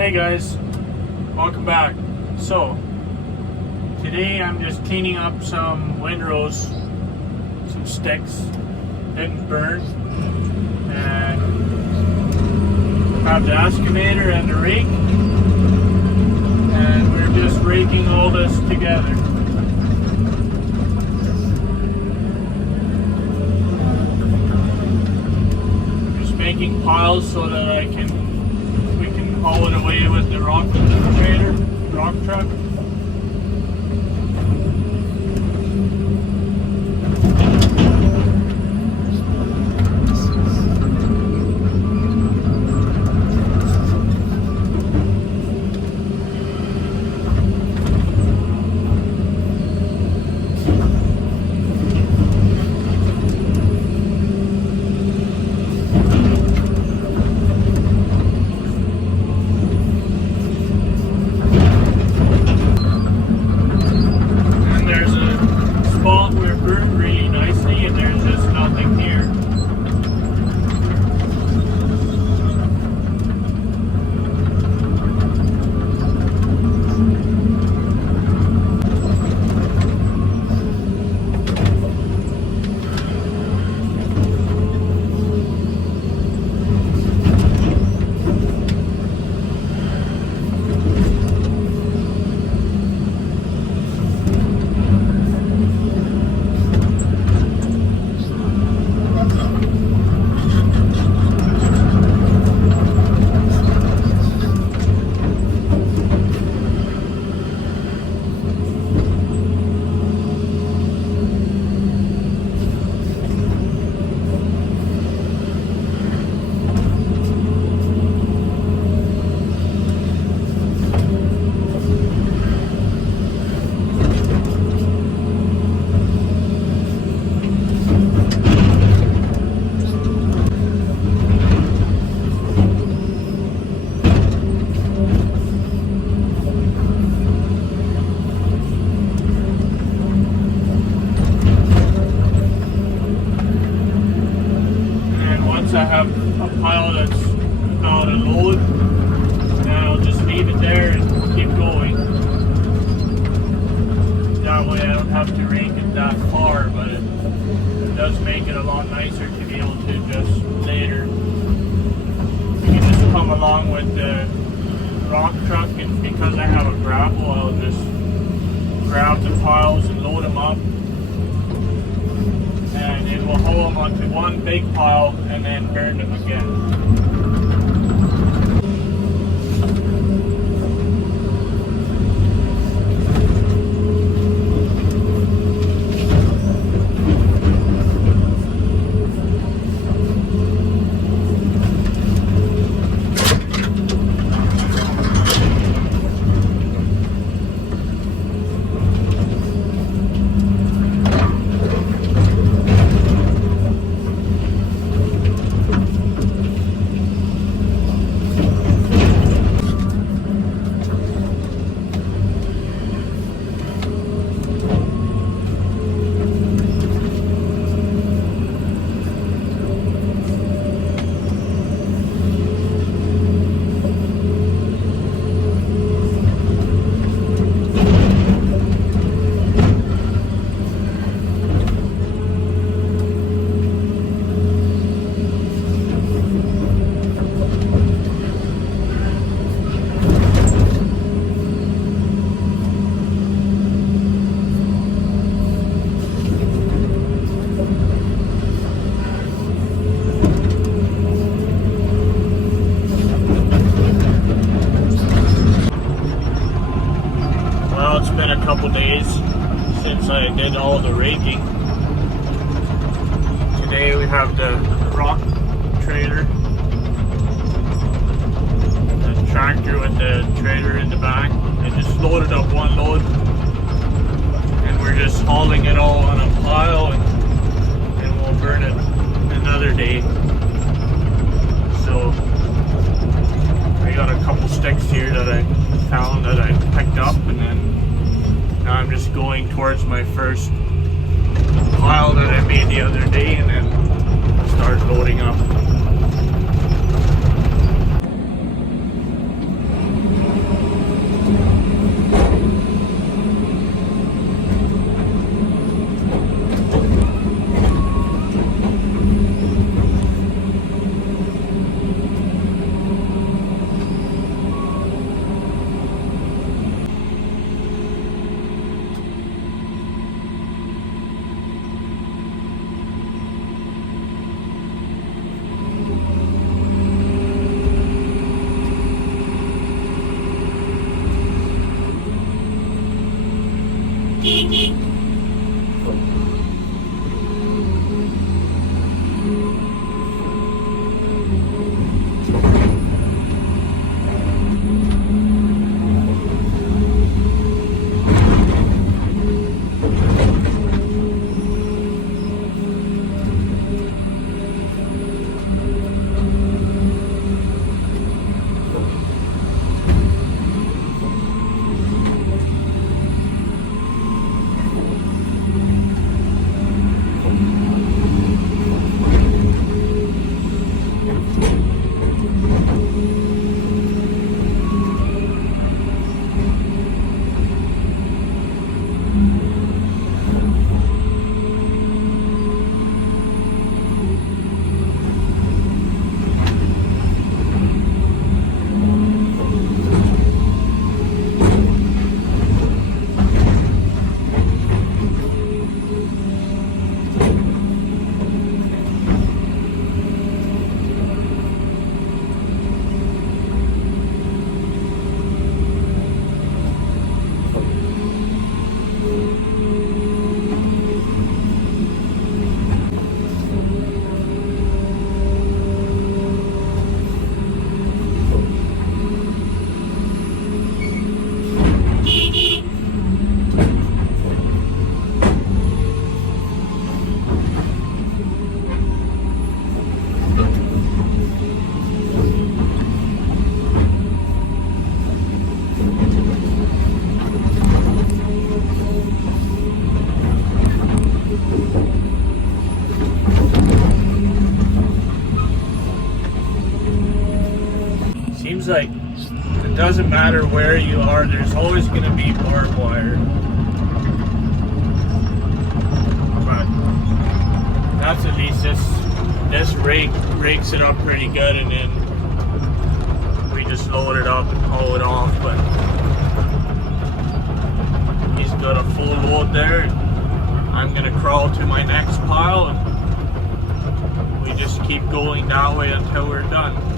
Hey guys, welcome back. So, today I'm just cleaning up some windrows, some sticks, didn't burn, and have the excavator and the rake, and we're just raking all this together. Just making piles so that we can haul it away with the rock truck. I have a pile that's not a load, and I'll just leave it there and keep going. That way I don't have to rake it that far, but it does make it a lot nicer to be able to just later. You can just come along with the rock truck, and because I have a grapple, I'll just grab the piles and load them up. And it will haul them onto one big pile and then burn them again. It's been a couple days since I did all the raking. Today we have the rock trailer, the tractor with the trailer in the back. I just loaded up one load and we're just hauling it all on a pile, and we'll burn it another day. So I got a couple sticks here that I found that I picked up, and then now I'm just going towards my first pile that I made the other day, and then start loading up. Seems like it doesn't matter where you are, there's always going to be barbed wire. But that's at least this rakes it up pretty good, and then we just load it up and haul it off. But he's got a full load there. I'm going to crawl to my next pile, and we just keep going that way until we're done.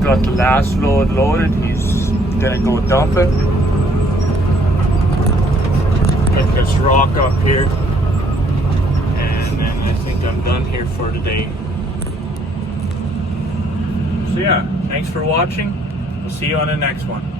Got the last load loaded. He's gonna go dump it. Get this rock up here, and then I think I'm done here for today. So yeah, thanks for watching. We'll see you on the next one.